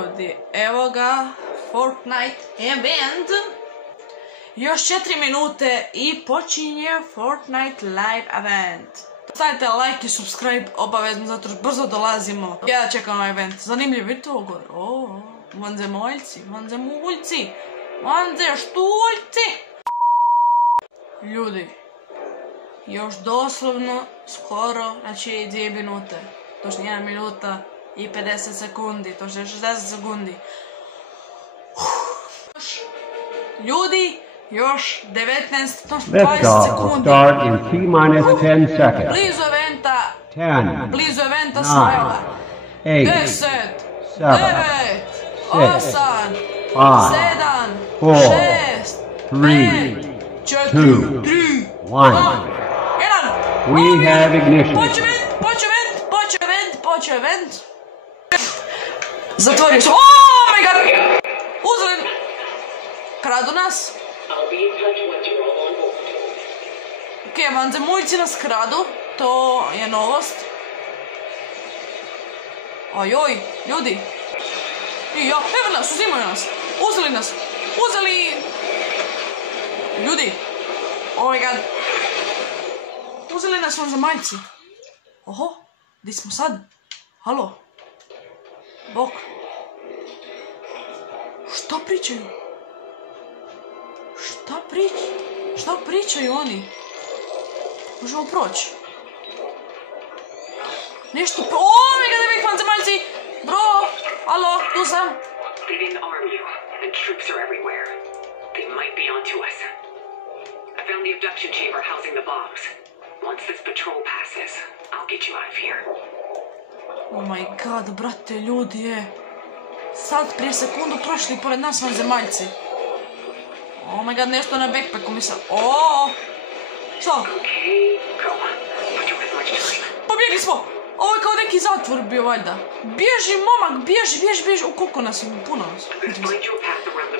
ljudi, evo ga, Fortnite event. Još 4 minute i počinje Fortnite live event. Stavite like i subscribe obavezno, zato što brzo dolazimo. Ja čekam na event, zanimljiv, vidite ovo gore. Vanzemoljci, vanzemuljci, vanzeštuljci. Ljudi, još doslovno skoro, znači 2 minute. Točno 1 minuta i 50 sekundi, točno 60 sekundi. Ljudi, još 19, točno 20 sekundi. Start in T-10 seconds. Blizu eventa. 10, Blizu eventa smo, evo. 10, 9, 8, 7, 6, 5, 4, 3, 2, 1. We have ignition. Počeo event. Zatvorio se. Oh my god! Uzeli. Kradu nas. Ok, vanzemuljci nas kradu. To je novost. Ojoj, ljudi. I ja, evo nas, uzimaju nas. Uzeli nas. Uzeli. Ljudi. Oh my god. Uzeli nas vanzemaljci. Oho, gdje smo sad? Halo? Bok? Šta pričaju? Šta pričaju oni? Možemo proći. Nešto pro... Oh my god, evo ih vanzemaljci! Bro! Halo, tu sam. They didn't arm you, and troops are everywhere. They might be onto us. I found the abduction chamber housing the bombs. Once this patrol passes, I'll get you out of here. Oh my god, brate, ljudi je. Sad prije sekundu prošli pored nas vanzemaljci. Oh my god, nešto na backpacku mi sam... Šta? Pobjegli smo! Ovo je kao neki zatvor bio valjda. Bježi momak, bježi. Koliko nas ima? Puno nas.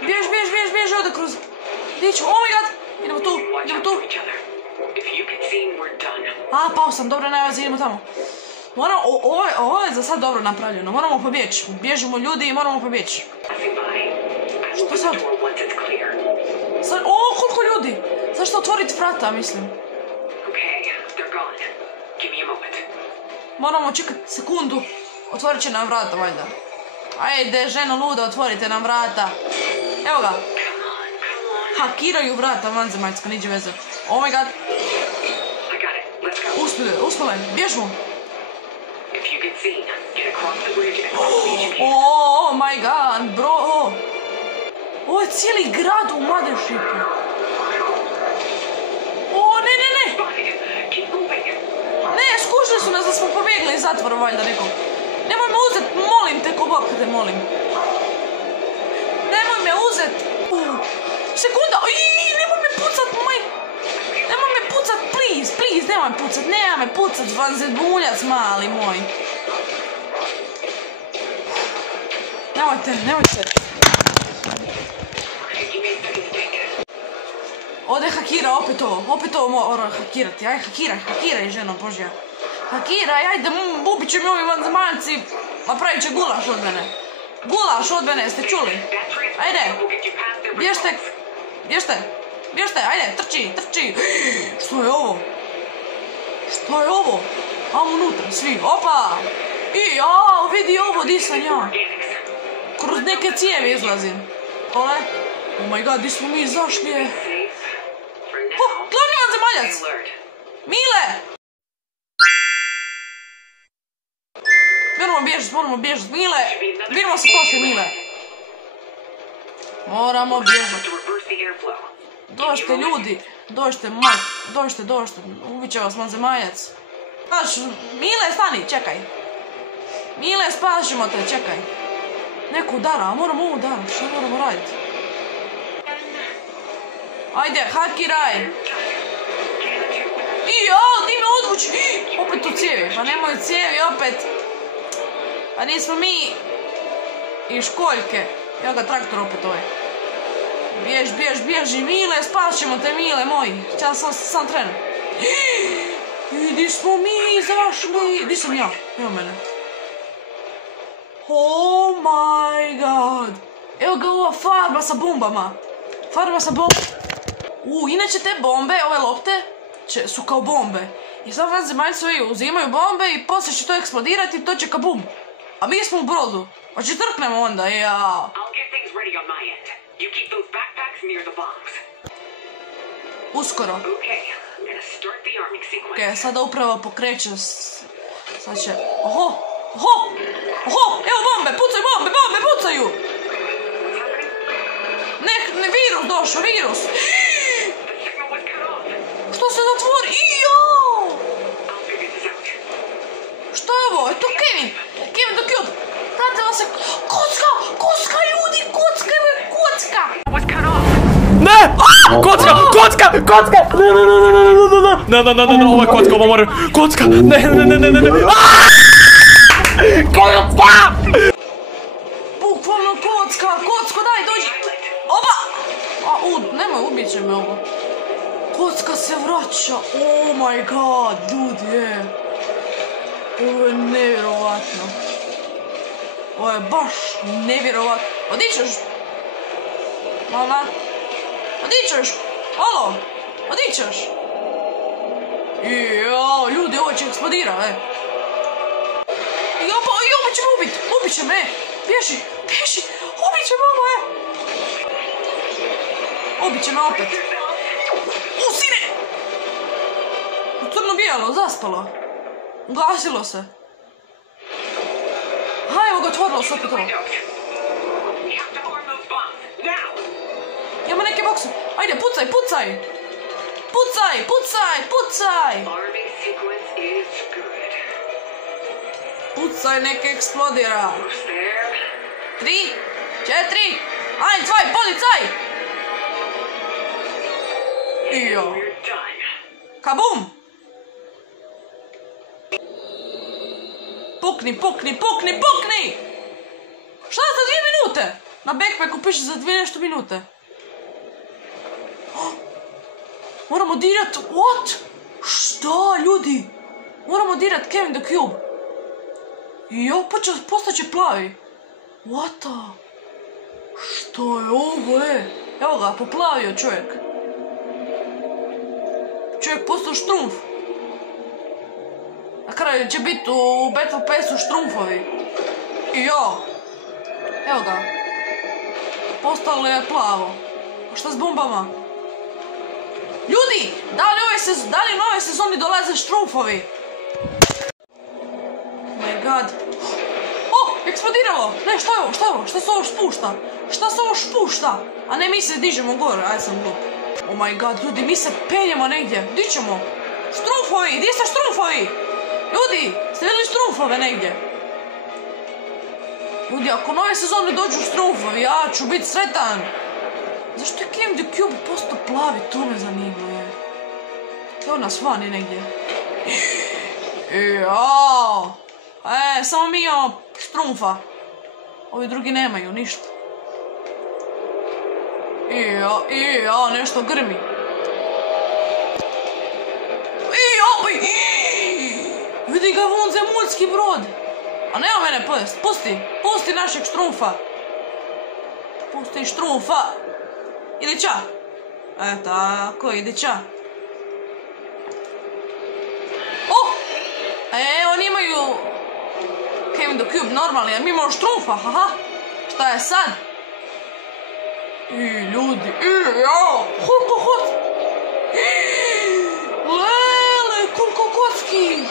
Bježi, ode kroz... Gdje ću? Oh my god! Idemo tu. Pao sam, dobro, najvazi, idemo tamo. Ovo je za sad dobro napravljeno, moramo pobjeći. Bježimo ljudi i moramo pobjeći. Što sad? Koliko ljudi? Zašto otvoriti vrata, mislim? Moramo čekati sekundu. Otvorit će nam vrata, valjda. Ajde, ženo luda, otvorite nam vrata. Evo ga. Hakiraju vrata vanzemaljska, niđe veze. Oh my god. Uspjeli, bježimo. Oh my god, bro. Ovo je cijeli grad u Mothershipu. Ne. Ne, skušali su nas da smo pobjegli iz zatvora, valjda nekog. Nemoj me uzet, molim te, ko Bog te molim. Nemoj me uzet. Sekunda, nemoj me pucat, nemoj me pucat, please, nemoj me pucat, vanzemuljac mali moj. Nemojte. Ode hakira, opet ovo mora hakirati, aj hakiraj ženo Božja. Hakiraj, ajde, ubit će mi ovi vanzemaljci, napravit će gulaš od mene, ste čuli? Ajde, bježte, ajde, trči. Što je ovo? Amo unutra, svi, opa! Vidi ovo, di sam ja? Kroz neke cijevi izlazim. Oh my god, di smo mi izašli je? Glavni vanzemaljac! Mile! Moramo bježati, Mile! Vidimo se poslije, Mile! Moramo bježati. Dođite ljudi, dođite, ubit će vas vanzemaljac. Mile, stani, čekaj. Mile, spašimo te, čekaj. Neko udara, moramo ovo udarati, što moramo raditi? Ajde, hakiraj! Di me odvući! Opet u cijevi, pa nemoj cijevi opet! Pa nismo mi i školjke. Evo ga traktor opet ovaj. Bježi, Mile, spašćemo te, Mile moji. Htjela sam tren. Di smo mi izašli? Di sam ja? Evo mene. Oh my god. Evo ga ova farma sa bombama. Farma sa bombama. Inače te bombe, ove lopte, su kao bombe. I sad vanzemaljci uzimaju bombe i poslije će to eksplodirati i to će kabum. A mi smo u brodu. Pa će trknemo onda, ja. Uskoro. Ok, sada upravo pokreće. Sad će... Oho! Evo bombe, pucaju bombe, pucaju! Ne, virus došao, virus! Što se zatvori? Što je ovo? Je to Kevin? Kevin the Cube! Pratila se... Kocka ljudi! Kocka! Ne! Kocka! Ne, ovo je kocka, ovo mora... Kocka! Ne! Kocka! Bukvalno kocka, daj, dođi! Oba! Nemoj, ubit će me ovo. Kocka se vraća, oh my god, ljudi, ovo je nevjerovatno. Ovo je baš nevjerovatno. Odićeš? Mama? Odićeš? Alo? Odićeš? Jao, ljudi, ovo će eksplodira, Opet će me ubit će me, pješi, ubit će me ovo, Ubit će me opet. Sine! Crno-bijelo, zaspalo. Ugasilo se. Evo ga, otvorilo se opet ovo. Imamo neke bokse. Ajde, pucaj! Pucaj, neke eksplodira. 3, 4, 1, 2, policaj! Ijo. Kabum! Pukni! Šta za 2 minute? Na backpacku piše za 2 nešto minute. Moramo dirat, what? Šta, ljudi? Moramo dirat Kevin the Cube. Ijo, postaće plavi. What the? Što je ovo, Evo ga, poplavio čovjek. Čovjek postao štrumf. Na kraju će biti u Battle Passu štrumfovi. Evo ga. Postalo je plavo. A šta s bombama? Ljudi! Da li u nove sezoni dolaze štrumfovi? Oh my god. Eksplodiralo! Ne, šta je ovo? Šta se ovo spušta? A ne, mi se dižemo gore, aj sam glup. Oh my god, ljudi, mi se penjemo negdje. Di ćemo? Štrumfovi! Gdje ste štrumfovi? Ljudi, ste vidjeli štrumfove negdje? Ljudi, ako nove sezone dođu štrumfovi, ja ću biti sretan. Zašto je Kevin the Cube postao plavi? To me zanima, Evo nas vani negdje. Samo mi imamo štrumfa. Ovi drugi nemaju ništa. Nešto grmi. Vidi ga vun zemaljski brod. A nema mene pojest. Pusti našeg štrumfa. Pusti štrumfa. Idi ća. Tako, idi ća. Oni imaju Kevin the Cube normalni, a mi imamo štrumfa, haha. Šta je sad? Ljudi, koliko kocki. Lele, koliko kocki.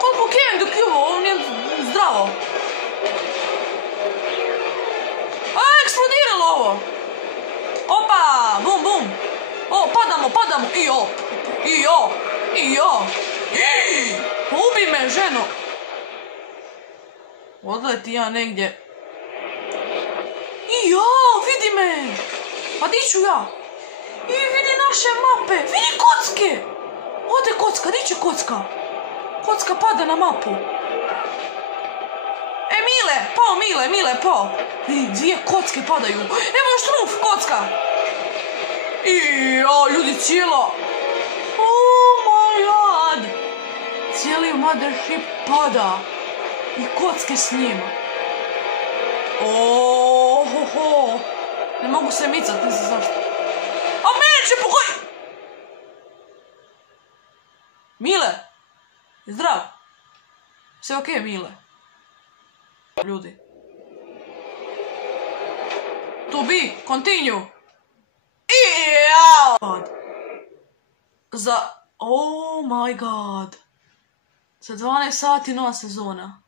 Koliko Kevin the Cube, ovo nije zdravo. Eksplodiralo ovo. Opa, bum. Padamo. Ubi me, ženo. Odleti ja negdje. Vidi me. Pa di ću ja? Vidi naše mape. Vidi kocke. Ode kocka, di će kocka? Kocka pada na mapu. Mile, pao. Vidi, 2 kocke padaju. Evo štrumf, kocka. Ljudi, cijela. Oh my god. cijeli mothership pada. I kocke s njima. Ohoho. Ne mogu se micat, ne znam zašto. A mene će pokoj... Mile! Zdrav! Sve okej, Mile? Ljudi. To be, continue. Oh my god. Za 12 sati nova sezona.